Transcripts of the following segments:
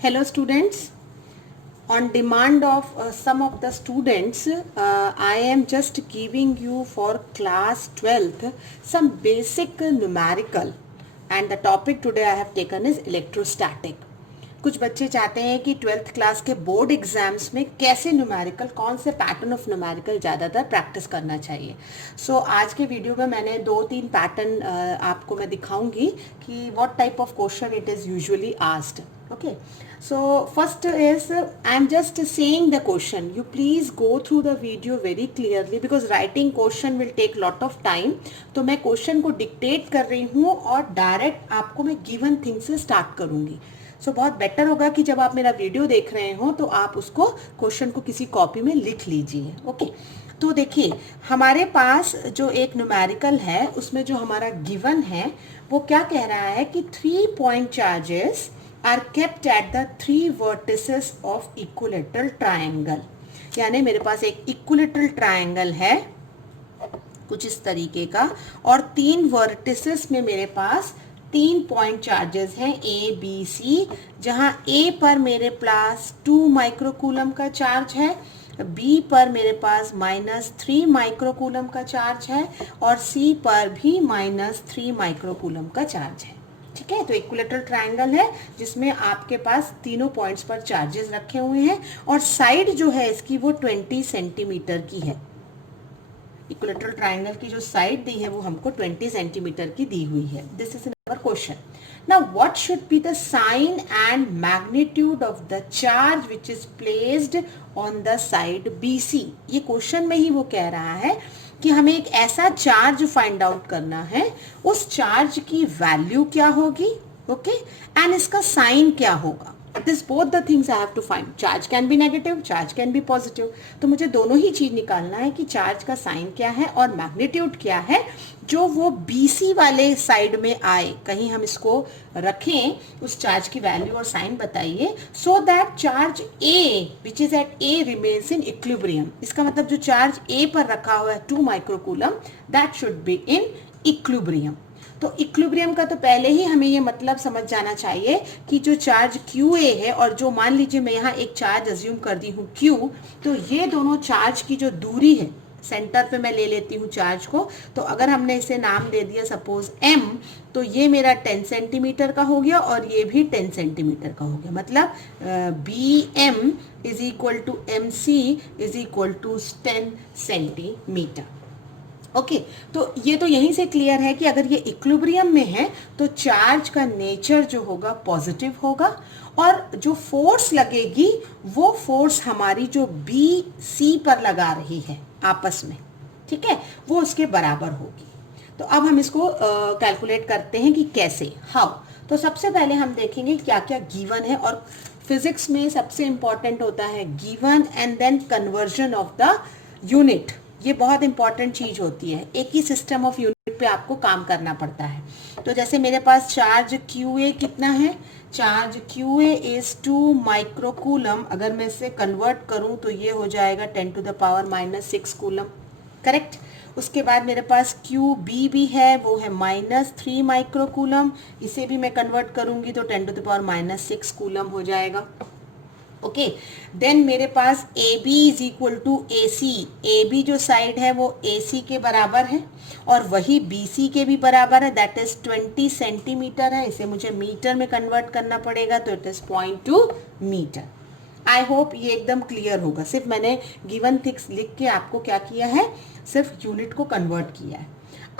Hello students, on demand of some of the students, I am just giving you for class 12th some basic numerical, and the topic today I have taken is electrostatic. कुछ बच्चे चाहते हैं कि 12th class के board exams में कैसे numerical, कौन से पैटर्न ऑफ न्यूमेरिकल ज़्यादातर प्रैक्टिस करना चाहिए. सो आज के वीडियो में मैंने 2-3 पैटर्न आपको मैं दिखाऊंगी कि what type of question it is usually asked. Okay, so first is I'm just saying the question. You please go through the video very clearly because writing question will take lot of time. तो मैं question को dictate कर रही हूँ और direct आपको मैं given thing से स्टार्ट करूँगी. सो बहुत बेटर होगा कि जब आप मेरा वीडियो देख रहे हो तो आप उसको क्वेश्चन को किसी कॉपी में लिख लीजिए. ओके, तो देखिए हमारे पास जो एक न्यूमेरिकल है उसमें जो हमारा गिवन है वो क्या कह रहा है कि 3 point charges are kept at the 3 vertices of equilateral triangle. यानी मेरे पास एक इक्विलेटरल ट्रायंगल है कुछ इस तरीके का और 3 वर्टिसेस में मेरे पास 3 पॉइंट चार्जेस हैं ए बी सी, जहां ए पर मेरे पास 2 माइक्रोकूलम का चार्ज है, बी पर मेरे पास -3 माइक्रोकूलम का चार्ज है और सी पर भी -3 माइक्रोकूलम का चार्ज है. ठीक है, तो इक्विलेटरल ट्रायंगल है जिसमें आपके पास तीनों पॉइंट्स पर चार्जेस रखे हुए हैं और साइड जो है इसकी वो 20 सेंटीमीटर की है. इक्विलेटरल ट्रायंगल की जो साइड दी है वो हमको 20 सेंटीमीटर की दी हुई है. This is our question. Now what should be the sign and magnitude of the charge which is placed on the side BC. ये क्वेश्चन में ही वो कह रहा है कि हमें एक ऐसा चार्ज फाइंड आउट करना है, उस चार्ज की वैल्यू क्या होगी, ओके, एंड इसका साइन क्या होगा. This both the things I have to find. Charge can be negative, charge can be positive. तो मुझे दोनों ही चीज निकालना है कि चार्ज का साइन क्या है और मैग्नीट्यूड क्या है जो वो BC वाले साइड में आए. कहीं हम इसको रखें, उस चार्ज की वैल्यू और साइन बताइए, so that charge A which is at A remains in equilibrium. इसका मतलब जो चार्ज A पर रखा हुआ है 2 microcoulomb, that should be in equilibrium. तो इक्विलिब्रियम का तो पहले ही हमें ये मतलब समझ जाना चाहिए कि जो चार्ज QA है और जो मान लीजिए मैं यहाँ एक चार्ज अज्यूम कर दी हूँ Q, तो ये दोनों चार्ज की जो दूरी है, सेंटर पे मैं ले लेती हूँ चार्ज को, तो अगर हमने इसे नाम दे दिया सपोज M, तो ये मेरा 10 सेंटीमीटर का हो गया और ये भी 10 सेंटीमीटर का हो गया. मतलब BM is equal to MC is equal to 10 centimetre. Okay, तो ये तो यहीं से क्लियर है कि अगर ये इक्विलिब्रियम में है तो चार्ज का नेचर जो होगा पॉजिटिव होगा और जो फोर्स लगेगी वो फोर्स हमारी जो BC पर लगा रही है आपस में, ठीक है, वो उसके बराबर होगी. तो अब हम इसको कैलकुलेट करते हैं कि कैसे, हाउ. तो सबसे पहले हम देखेंगे क्या क्या गिवन है, और फिजिक्स में सबसे इंपॉर्टेंट होता है given and then conversion of the unit. ये बहुत इंपॉर्टेंट चीज होती है. एक ही सिस्टम ऑफ यूनिट पे आपको काम करना पड़ता है. तो जैसे मेरे पास चार्ज QA कितना है, चार्ज QA इज 2 माइक्रोकूलम. अगर मैं इसे कन्वर्ट करूं तो ये हो जाएगा 10 to the power -6 coulomb. Correct. उसके बाद मेरे पास QB भी है, वो है -3 माइक्रोकूलम. इसे भी मैं कन्वर्ट करूंगी तो 10 टू द पावर -6 कूलम हो जाएगा. ओके, देन मेरे पास AB is equal to AC. AB जो साइड है वो AC के बराबर है और वही BC के भी बराबर है, दैट इज 20 सेंटीमीटर है. इसे मुझे मीटर में कन्वर्ट करना पड़ेगा तो it is 0.2 metre. I hope ये एकदम क्लियर होगा. सिर्फ मैंने गिवन थिंग्स लिख के आपको क्या किया है, सिर्फ यूनिट को कन्वर्ट किया है.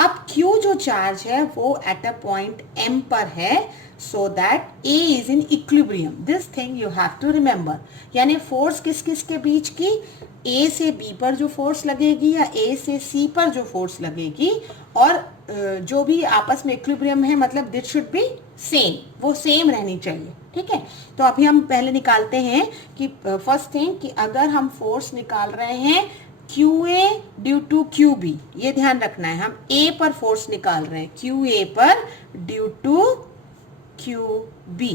अब Q जो चार्ज है वो एट अ पॉइंट M पर है, so that A is in equilibrium. This thing you have to remember. यानी फोर्स किस किस के बीच की, A से B पर जो फोर्स लगेगी या A से C पर जो फोर्स लगेगी, और जो भी आपस में इक्विलिब्रियम है, मतलब दिस शुड बी सेम, वो सेम रहनी चाहिए. ठीक है, तो अभी हम पहले निकालते हैं कि फर्स्ट थिंग कि अगर हम फोर्स निकाल रहे हैं QA ड्यू टू QB, ये ध्यान रखना है, हम A पर फोर्स निकाल रहे हैं, QA पर ड्यू टू QB.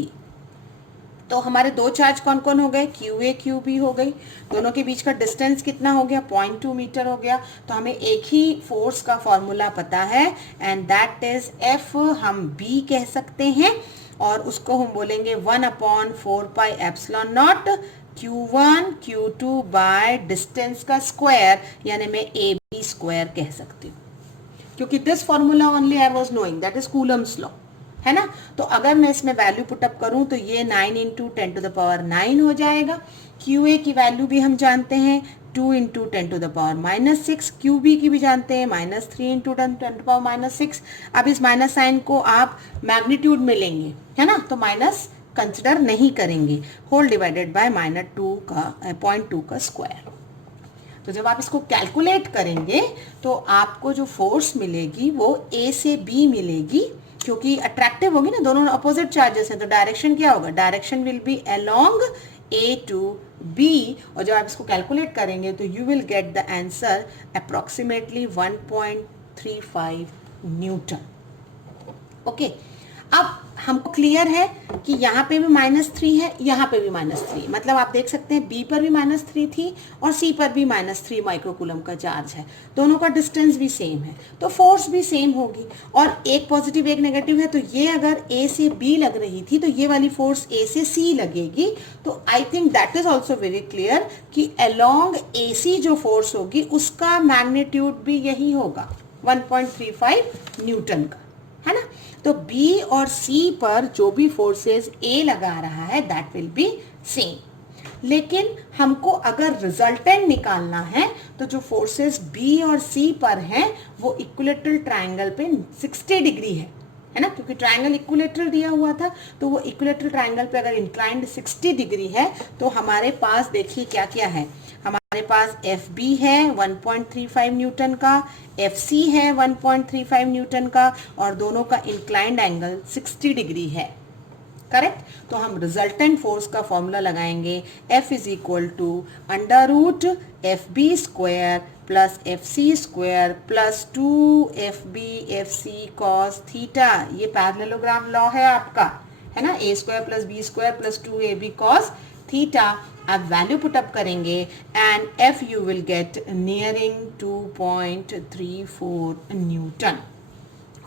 तो हमारे दो चार्ज कौन कौन हो गए, QA QB हो गई. दोनों के बीच का डिस्टेंस कितना हो गया, 0.2 मीटर हो गया. तो हमें एक ही फोर्स का फॉर्मूला पता है एंड दैट इज F. हम B कह सकते हैं और उसको हम बोलेंगे 1/4πε0 Q1 Q2 बाय डिस्टेंस का स्क्वायर, यानी मैं ए बी स्क्वायर कह सकती हूँ, क्योंकि this formula only I was knowing, that is coulomb's law, है ना। तो अगर मैं इसमें वैल्यू पुटअप करूं तो ये 9 इंटू 10⁻9 हो जाएगा। क्यू ए की वैल्यू भी हम जानते हैं 2 इंटू 10⁻6, क्यू बी की भी जानते हैं -3 इंटू 10⁻6। अब इस माइनस साइन को आप मैग्नीट्यूड में लेंगे, है ना, तो माइनस कंसिडर नहीं करेंगे, होल डिवाइडेड बाय -2 का 0.2 का स्क्वायर। तो जब आप इसको कैलकुलेट करेंगे तो आपको जो फोर्स मिलेगी वो ए से बी मिलेगी, क्योंकि अट्रैक्टिव होगी ना, दोनों अपोजिट चार्जेस हैं, तो डायरेक्शन क्या होगा, direction will be along A to B, और जब आप इसको कैलकुलेट करेंगे तो you will get the answer approximately 1.35 newton. Okay, अब हमको क्लियर है कि यहाँ पे भी -3 है, यहाँ पे भी -3, मतलब आप देख सकते हैं बी पर भी -3 थी और सी पर भी -3 माइक्रोकूलम का चार्ज है, दोनों का डिस्टेंस भी सेम है, तो फोर्स भी सेम होगी, और एक पॉजिटिव एक नेगेटिव है, तो ये अगर ए से बी लग रही थी तो ये वाली फोर्स ए से सी लगेगी। तो I think that is also very clear कि अलोंग ए सी जो फोर्स होगी उसका मैग्नीट्यूड भी यही होगा 1.35 न्यूटन का, है ना। तो B और C पर जो भी फोर्सेस A लगा रहा है दैट विल बी सेम, लेकिन हमको अगर रिजल्टेंट निकालना है तो जो फोर्सेस B और C पर हैं वो इक्विलेटरल ट्रायंगल पे 60 डिग्री है ना, क्योंकि ट्रायंगल इक्विलेटरल दिया हुआ था, तो वो इक्विलेटरल ट्रायंगल पे अगर इंक्लाइंड 60 डिग्री है तो हमारे पास देखिए क्या क्या है, हमारे पास एफ बी है 1.35 न्यूटन का, एफ सी है 1.35 न्यूटन का, और दोनों का इंक्लाइंड एंगल 60 डिग्री है, करेक्ट। तो हम रिजल्टेंट फोर्स का फॉर्मूला लगाएंगे, F is equal to √FB² plus FC² plus 2FB/FC cos theta, ये पैरेललोग्राम लॉ है आपका, है ना, A² plus B² plus 2AB cos theta. आप वैल्यू पुटअप करेंगे and F you will get nearing 2.34 newton,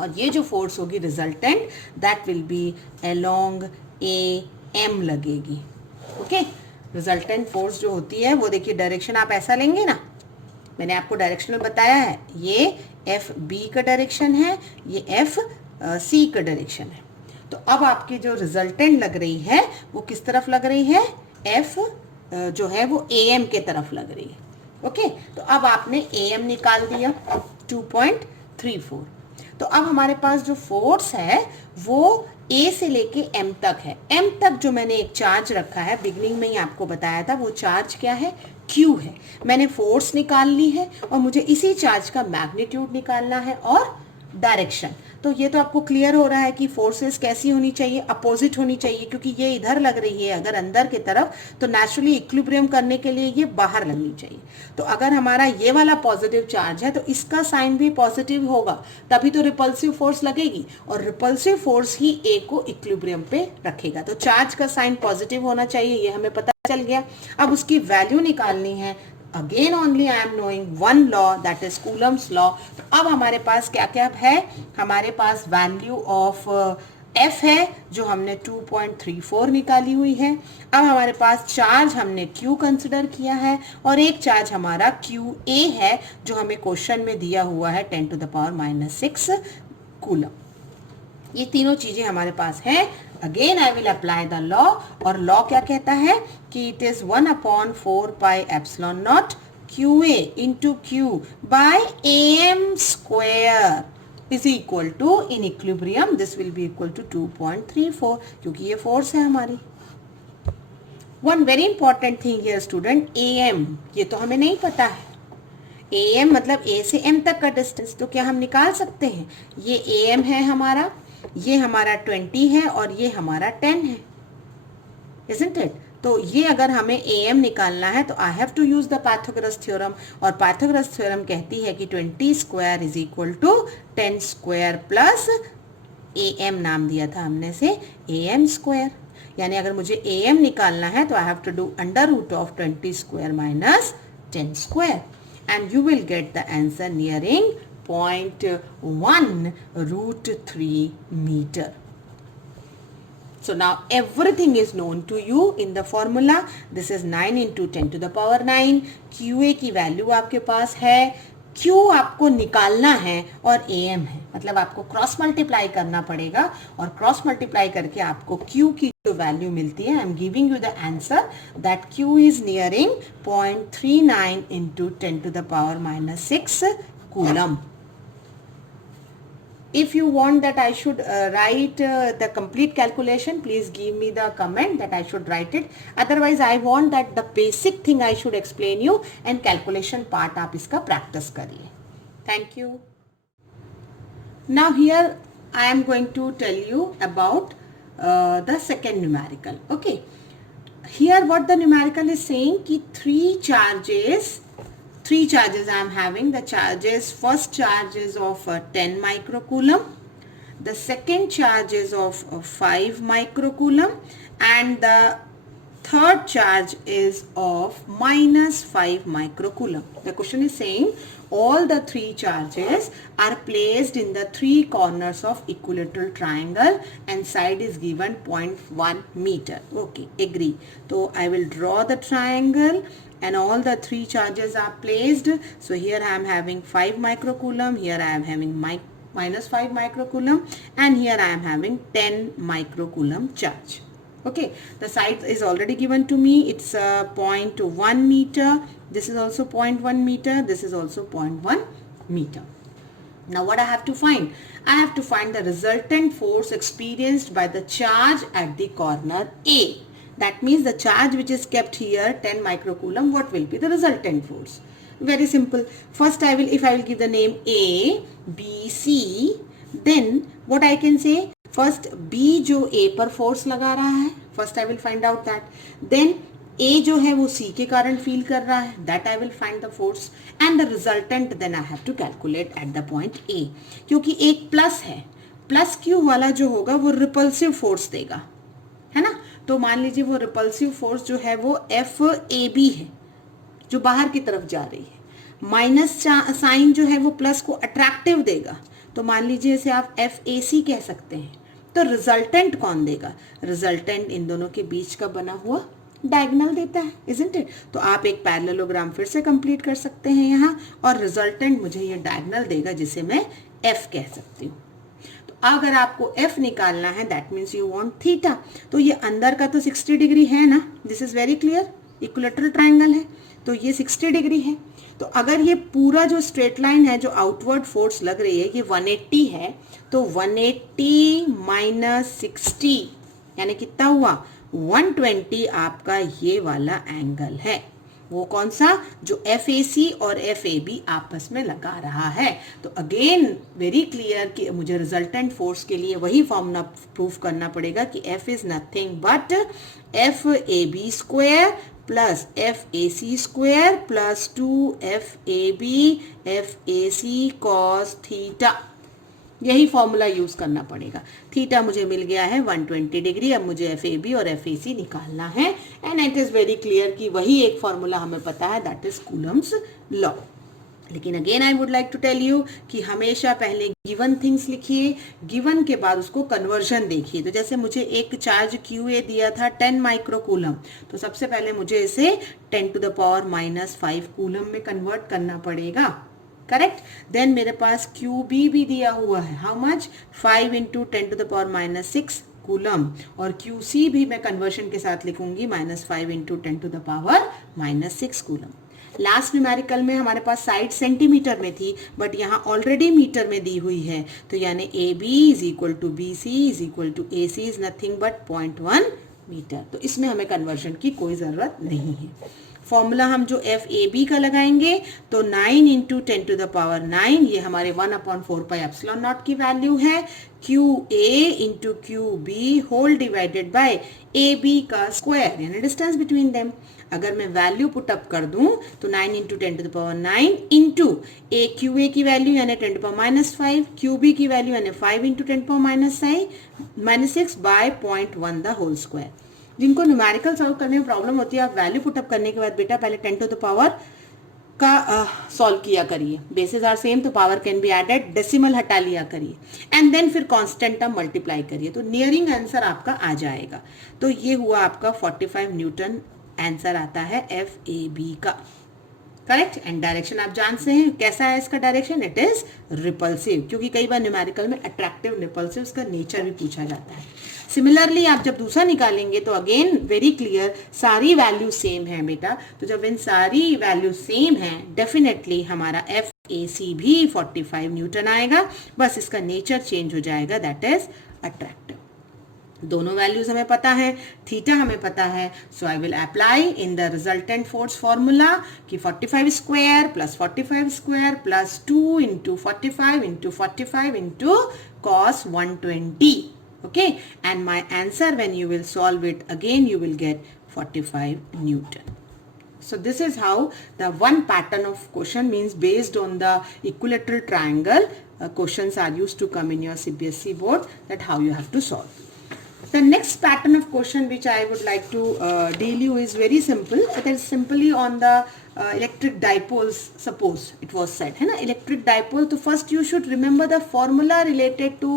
और ये जो फोर्स होगी resultant that will be along AM लगेगी। ओके, रिजल्टेंट फोर्स जो होती है वो देखिए डायरेक्शन आप ऐसा लेंगे ना, मैंने आपको डायरेक्शन में बताया है, ये FB का डायरेक्शन है, ये FC का डायरेक्शन है। तो अब आपकी जो रिजल्टेंट लग रही है वो किस तरफ लग रही है, F जो है वो AM के तरफ लग रही है। ओके, तो अब आपने AM निकाल दिया 2.34। तो अब हमारे पास जो फोर्स है वो A से लेके M तक है। M तक जो मैंने एक चार्ज रखा है, बिगनिंग में ही आपको बताया था, वो चार्ज क्या है, Q है। मैंने फोर्स निकाल ली है और मुझे इसी चार्ज का मैग्नीट्यूड निकालना है और डायरेक्शन। तो ये तो आपको क्लियर हो रहा है कि फोर्सेस कैसी होनी चाहिए, अपोजिट होनी चाहिए, क्योंकि ये इधर लग रही है अगर अंदर की तरफ, तो नेचुरली इक्विलिब्रियम करने के लिए ये बाहर लगनी चाहिए। तो अगर हमारा ये वाला पॉजिटिव चार्ज है तो इसका साइन भी पॉजिटिव होगा, तभी तो रिपल्सिव फोर्स लगेगी, और रिपल्सिव फोर्स ही ए को इक्विलिब्रियम पे रखेगा। तो चार्ज का साइन पॉजिटिव होना चाहिए, ये हमें पता चल गया। अब उसकी वैल्यू निकालनी है, again only I am knowing one law, that is coulomb's law. तो अब हमारे पास क्या क्या है, हमारे पास वैल्यू ऑफ F है जो हमने 2.34 निकाली हुई है। अब हमारे पास चार्ज हमने Q कंसिडर किया है, और एक चार्ज हमारा QA है जो हमें क्वेश्चन में दिया हुआ है 10⁻6 कूलम। ये तीनों चीजें हमारे पास हैं। Again I will apply the law, और लॉ क्या कहता है कि it is 1/4πε0 QA into Q by AM² is equal to, in equilibrium this will be equal to 2.34, क्योंकि ये फोर्स है हमारी। One very important thing here student, AM ये तो हमें नहीं पता है, AM मतलब A से M तक का डिस्टेंस, तो क्या हम निकाल सकते हैं, ये AM है हमारा, ये हमारा 20 है और ये हमारा 10 है, isn't it? तो ये अगर हमें AM निकालना है तो I have to use the Pythagoras theorem, और पाइथागोरस थ्योरम कहती है कि 20² is equal to 10² plus AM नाम दिया था हमने से AM², यानी अगर मुझे AM निकालना है तो I have to do √20² minus 10², and you will get the answer nearing 0.1 √3 meter. So now everything is known to you in the formula. This is 9 into 10 to the power 9. QA की value आपके पास है, Q आपको निकालना है और AM है, मतलब आपको क्रॉस मल्टीप्लाई करना पड़ेगा और क्रॉस मल्टीप्लाई करके आपको Q की जो वैल्यू मिलती है, I am giving you the answer that Q is nearing 0.39 into 10 to the power minus 6 coulomb. If you want that I should write the complete calculation, please give me the comment that I should write it. Otherwise I want that the basic thing I should explain you and calculation part आप इसका practice करिए. Thank you. Now here I am going to tell you about the second numerical. Okay. Here what the numerical is saying कि three charges I am having. The charges, first charge is of 10 microcoulomb, the second charge is of 5 microcoulomb, and the third charge is of minus 5 microcoulomb. The question is saying all the three charges are placed in the three corners of equilateral triangle and side is given 0.1 meter. Okay, agree. So I will draw the triangle and all the three charges are placed. So here I am having 5 microcoulomb, here I am having minus 5 microcoulomb, and here I am having 10 microcoulomb charge. Okay, the side is already given to me. It's 0.1 meter. This is also 0.1 meter. This is also 0.1 meter. Now what I have to find? I have to find the resultant force experienced by the charge at the corner A. That means the charge which is kept here 10 microcoulomb, what will be the resultant force? Very simple. First if I will give the name A, B, C, then what I can say? First B जो A पर force लगा रहा है, first I will find out that. Then A जो है वो C के कारण feel कर रहा है, that I will find the force, and the resultant then I have to calculate at the point A. क्योंकि एक प्लस है, प्लस Q वाला जो होगा वो रिपल्सिव फोर्स देगा, है ना. तो मान लीजिए वो रिपल्सिव फोर्स जो है वो FAB है जो बाहर की तरफ जा रही है, माइनस साइन जो है वो प्लस को अट्रैक्टिव देगा, तो मान लीजिए इसे आप FAC कह सकते हैं. तो रिजल्टेंट कौन देगा? रिजल्टेंट इन दोनों के बीच का बना हुआ डायगोनल देता है, इजंट इट. तो आप एक पैरेललोग्राम फिर से कंप्लीट कर सकते हैं यहाँ, और रिजल्टेंट मुझे ये डायगोनल देगा जिसे मैं F कह सकती हूँ. अगर आपको F निकालना है that means you want theta, तो ये अंदर का तो 60 डिग्री है ना, this is very clear, equilateral triangle है तो ये 60 डिग्री है. तो अगर ये पूरा जो स्ट्रेट लाइन है जो आउटवर्ड फोर्स लग रही है ये 180 है, तो 180 माइनस 60 यानी कितना हुआ? 120 आपका ये वाला एंगल है. वो कौन सा? जो FAC और FAB आपस में लगा रहा है. तो अगेन वेरी क्लियर कि मुझे रिजल्टेंट फोर्स के लिए वही फॉर्मूला प्रूफ करना पड़ेगा कि F is nothing but FAB square plus FAC square plus 2FAB FAC cos theta. यही फॉर्मूला यूज करना पड़ेगा. थीटा मुझे मिल गया है 120 डिग्री. अब मुझे FAB और FAC निकालना है and it is very clear कि वही एक फॉर्मूला हमें पता है दैट इज कूलम्स लॉ. लेकिन again I would like to tell you कि हमेशा पहले गिवन थिंग्स लिखिए, गिवन के बाद उसको कन्वर्जन देखिए. तो जैसे मुझे एक चार्ज QA दिया था 10 माइक्रोकूलम, तो सबसे पहले मुझे इसे 10 to the power minus 5 coulomb में कन्वर्ट करना पड़ेगा, करेक्ट. देन मेरे पास QB भी दिया हुआ है, how much? 5 into 10 to the power minus 6 coulomb, और QC भी मैं कन्वर्शन के साथ लिखूंगी -5 into 10 to the power minus 6 coulomb. Last numerical में हमारे पास साइड सेंटीमीटर में थी बट यहाँ ऑलरेडी मीटर में दी हुई है, तो यानी AB is equal to BC is equal to AC is nothing but 0.1 metre. तो इसमें हमें कन्वर्जन की कोई ज़रूरत नहीं है. फॉर्मूला हम जो FAB का लगाएंगे तो 9 इंटू 10 टू द पावर 9, ये हमारे 1/4 एप्सिलॉन नॉट की वैल्यू है. QA into QB whole divided by AB का स्क्वायर यानी डिस्टेंस बिटवीन देम. अगर मैं वैल्यू पुट अप कर दूं तो 9 into 10 to the power 9 into QA की वैल्यू यानी 10 टू पावर -5, QB की वैल्यू यानी 5 into 10 to power -6 by 0.1 the whole square. जिनको न्यूमेरिकल सॉल्व करने में प्रॉब्लम होती है आप वैल्यू पुट अप करने के बाद बेटा पहले 10 टू द पावर का सॉल्व किया करिए, बेसिस आर सेम तो power can be added, decimal हटा लिया करिए एंड देन फिर कांस्टेंट टर्म मल्टीप्लाई करिए तो नियरिंग आंसर आपका आ जाएगा। तो ये हुआ आपका 45 न्यूटन आंसर आता है FAB का, करेक्ट। एंड डायरेक्शन आप जानते हैं कैसा है इसका डायरेक्शन, इट इज रिपल्सिव, क्योंकि कई बार न्यूमेरिकल में अट्रैक्टिव रिपल्सिव इसका नेचर भी पूछा जाता है। सिमिलरली आप जब दूसरा निकालेंगे तो अगेन वेरी क्लियर, सारी वैल्यू सेम है बेटा, तो जब इन सारी वैल्यू सेम है डेफिनेटली हमारा FAC भी 45 न्यूटन आएगा, बस इसका नेचर चेंज हो जाएगा, दैट इज अट्रैक्टिव। दोनों वैल्यूज हमें पता है, थीटा हमें पता है, so I will apply in the resultant force formula कि 45 square plus 45 square plus 2 into 45 into 45 into cos 120, okay, and my answer when you will solve it again you will get 45 Newton. So this is how the one pattern of question, means based on the equilateral triangle questions are used to come in your CBSE board, that how you have to solve. The next pattern of question which I would like to deal you is very simple. It is simply on the electric dipoles, suppose it was said, है ना, electric dipole. तो first you should remember the formula related to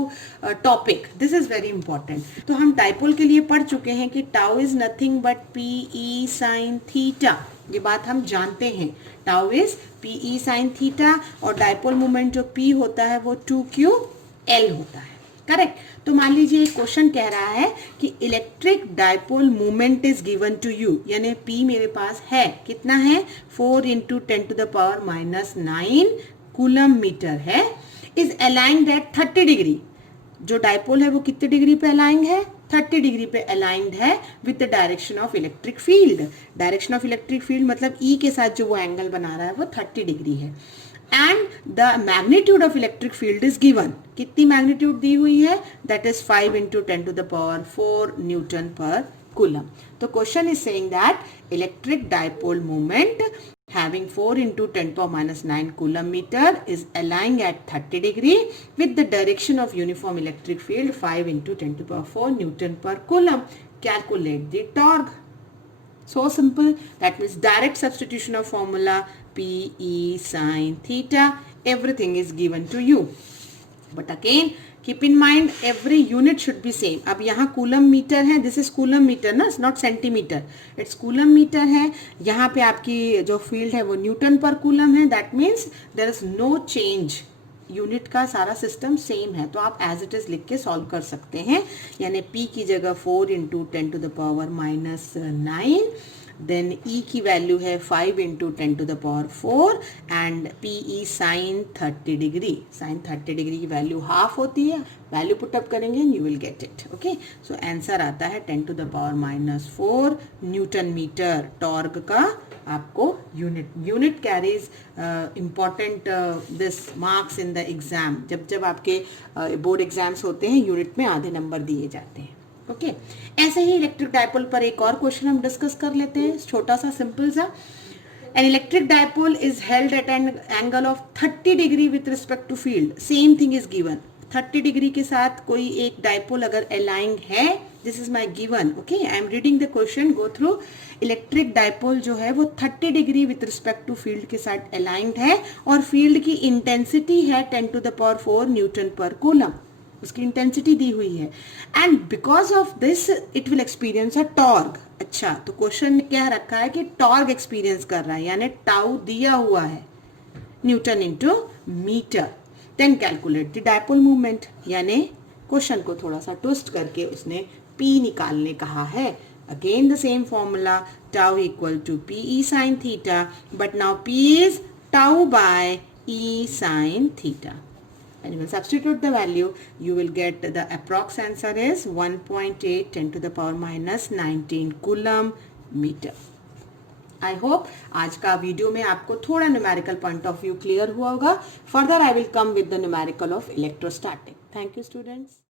topic. This is very important. तो हम dipole के लिए पढ़ चुके हैं कि tau is nothing but PE sin theta. ये बात हम जानते हैं, tau is PE sin theta और dipole moment जो P होता है वो 2QL होता है, करेक्ट। तो मान लीजिए एक क्वेश्चन कह रहा है कि electric dipole moment is given to you, यानी P मेरे पास है, कितना है 4 into 10 to the power minus 9 coulomb metre है, इज अलाइंड एट 30 डिग्री। जो डायपोल है वो कितने डिग्री पे अलाइंड है, 30 डिग्री पे अलाइंड है with the direction of electric field. Direction of electric field मतलब E के साथ जो वो एंगल बना रहा है वो 30 डिग्री है। And the magnitude of electric field is given, कितनी मैग्नीट्यूड दी हुई है, that is 5 into 10 to the power 4 newton पर कूलम। तो question is saying that electric dipole moment having 4 into 10 power minus 9 coulomb meter is aligning at 30 degree with the direction of uniform electric field 5 into 10 to the power 4 Newton per coulomb. Calculate the torque. So simple. That means direct substitution of formula PE sin theta. Everything is given to you. But again, keep in mind every unit should be same. अब यहाँ coulomb metre है, this is coulomb metre ना, not centimetre, it's coulomb metre है। यहाँ पे आपकी जो field है वो न्यूटन पर कूलम है, that means there is no change, unit का सारा सिस्टम सेम है। तो आप एज इट इज लिख के सॉल्व कर सकते हैं, यानी P की जगह 4 into 10 to the power minus 9, then E की वैल्यू है 5 into 10 to the power 4 and PE sine 30 degree, sine 30 degree की वैल्यू हाफ होती है, वैल्यू पुटअप करेंगे and you will get it, okay. So answer आता है 10 to the power minus 4 newton metre. Torque का आपको unit carries important this marks in the exam. जब आपके बोर्ड एग्जाम्स होते हैं यूनिट में आधे नंबर दिए जाते हैं, ओके। ऐसे ही इलेक्ट्रिक डायपोल पर एक और क्वेश्चन हम डिस्कस कर लेते हैं, छोटा सा सिंपल सा। An electric dipole is held at an angle of 30 degree with respect to field, same thing is given. 30 degree के साथ कोई एक डायपोल अगर अलाइंड है, this is my given, okay, I am reading the question, go through. Electric dipole जो है वो 30 degree with respect to field के साथ अलाइंड है और फील्ड की इंटेंसिटी है 10 टू द पावर 4 न्यूटन पर कूलम, उसकी इंटेंसिटी दी हुई है, and because of this it will experience a torque. अच्छा, तो क्वेश्चन में क्या रखा है कि टॉर्क एक्सपीरियंस कर रहा है, यानी टाउ दिया हुआ है, newton into metre. Then calculate the dipole movement, यानी क्वेश्चन को थोड़ा सा ट्विस्ट करके उसने P निकालने कहा है। Again the same formula, tau equal to PE sine theta, but now P is tau by E sine theta. And you will substitute the value, you will get the approx answer is 1.8 10 to the power minus 19 coulomb meter. I hope आज का video में आपको थोड़ा numerical point of view clear हुआ होगा. Further I will come with the numerical of electrostatic. Thank you students.